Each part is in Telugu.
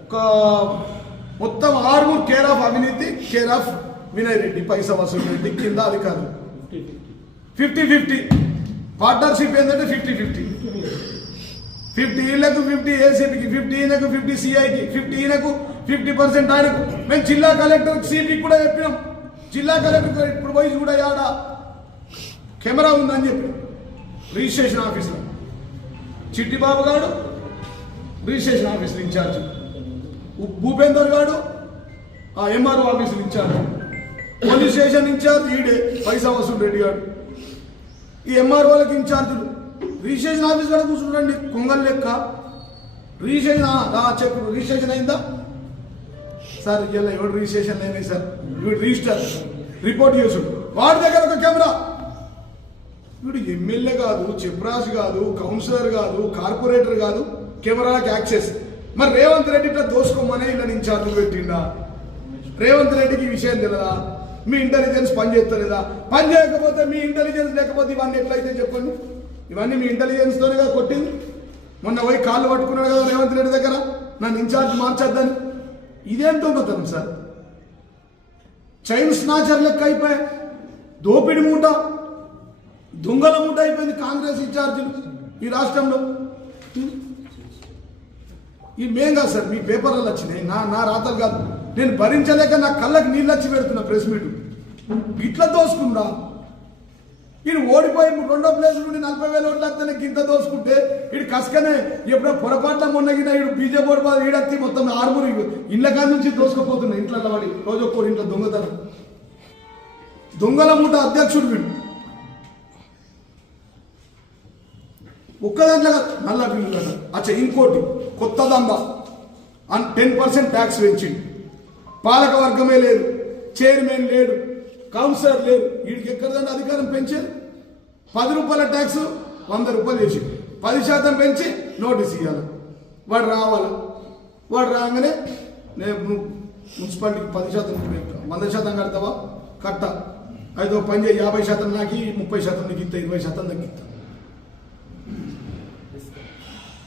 ఒక మొత్తం 6 కేర్ ఆఫ్ అవినీతి, కేర్ ఆఫ్ వినయ్ రెడ్డి, పైసా వసూలు రెడ్డి కింద అధికారులు 50-50 పార్ట్నర్షిప్ ఏంటంటే 50-50 వీళ్ళకు 50 ఏసీపీకి 50 ఈయనకు 50 సిఐకి 50 ఈయనకు 50% ఆయనకు. మేము జిల్లా కలెక్టర్ సిపికి కూడా చెప్పినాం. జిల్లా కలెక్టర్ ఇప్పుడు పోయి కూడా ఆడ కెమెరా ఉందని చెప్పి రిజిస్ట్రేషన్ ఆఫీస్లో చిట్టిబాబు గారు రిజిస్ట్రేషన్ ఆఫీసులో ఇన్ఛార్జ్, భూపేందర్ గారు ఆ ఎంఆర్ఓ ఆఫీసులో ఇన్ఛార్జ్, పోలీస్ స్టేషన్ ఇన్ఛార్జ్ ఈడే పైసా వసూలు రెడ్డి గారు, ఈ ఎంఆర్ఓలకు ఇన్ఛార్జీలు రిజిస్ట్రేషన్ ఆఫీస్ కూడా కూర్చుంటండి కొంగల్ లెక్క. రిజిస్ట్రేషన్ చెప్పు రిజిస్ట్రేషన్ అయిందా సార్? ఇలా ఎవరు రిజిస్ట్రేషన్ అయినాయి సార్? వీడు రిజిస్టర్ రిపోర్ట్ చేసుడు, వాడి దగ్గర ఒక కెమెరా. వీడు ఎమ్మెల్యే కాదు, చెప్రాజు కాదు, కౌన్సిలర్ కాదు, కార్పొరేటర్ కాదు, కెమెరాలకు యాక్సెస్. మరి రేవంత్ రెడ్డి ఇట్లా దోసుకోమనే ఇలా ఇన్ఛార్జీలు పెట్టిండా? రేవంత్ రెడ్డికి ఈ విషయం తెలియదా? మీ ఇంటెలిజెన్స్ పని చేస్తలేదా? పని చేయకపోతే మీ ఇంటెలిజెన్స్ లేకపోతే ఇవన్నీ ఎట్లయితే చెప్పండి. ఇవన్నీ మీ ఇంటెలిజెన్స్ తోనే కొట్టింది. మొన్న పోయి కాళ్ళు పట్టుకున్నాడు కదా రేవంత్ రెడ్డి దగ్గర, నన్ను ఇన్ఛార్జ్ మార్చొద్దని. ఇదేం దొంగతనం సార్? చైన్ స్నాచర్ లెక్క అయిపోయాయి, దోపిడి మూట, దొంగల మూట అయిపోయింది కాంగ్రెస్ ఇన్ఛార్జీలు ఈ రాష్ట్రంలో. ఈ మేం కాదు సార్, మీ పేపర్లు వచ్చినాయి, నా రాతలు కాదు. నేను భరించలేక నా కళ్ళకి నీళ్ళు వచ్చి పెడుతున్నా ప్రెస్ మీట్. ఇట్లా దోసుకుందా? వీడు ఓడిపోయి 2వ ప్లేస్ నుండి 40,000 ఓట్లు వస్తేనే గింత దోసుకుంటే వీడు కసుకనే ఎప్పుడో పొరపాట్ల మొన్నగిన వీడు బీజేపీ ఓడిపోయి వీడత్తి మొత్తం 6 ఇళ్ళ కాడ నుంచి దోసుకుపోతున్నాయి. ఇంట్లో వాడి రోజు ఒక్కరు ఇంట్లో దొంగతనం, దొంగల మూట అధ్యక్షుడు వీడు. ఒక్కదాంట్లో నల్ల బిల్లు కదా. అచ్చా ఇంకోటి కొత్త దందా, 10% ట్యాక్స్ పెంచింది. పాలక వర్గమే లేదు, చైర్మన్ లేడు, కౌన్సిలర్ లేడు. వీడికి ఎక్కడదండి అధికారం పెంచేది? 10 రూపాయల ట్యాక్స్ 100 రూపాయలు చేసి 10% పెంచి నోటీస్ ఇవ్వాలి. వాడు రావాలి, వాడు రాగానే నేను మున్సిపాలిటీకి 10% 100% కడతావా? కట్ట. అయితే పని చేయి, 50% నాకు 30% నీకు ఇస్తా, 20% తగ్గిస్తా.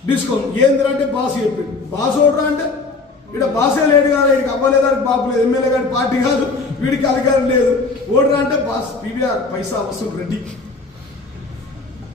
డిస్కౌంట్ ఏంద్రంటే బాస్ చెప్పింది. బాస్ ఓడరా అంటే ఇక్కడ బాసే లేడు కదా, వీడికి అవ్వలేదానికి బాబు లేదు, ఎమ్మెల్యే గారి పార్టీ కాదు, వీడికి అధికారం లేదు. ఓడరా అంటే బాస్ పీవీఆర్ పైసా వసూలు రెడ్డి.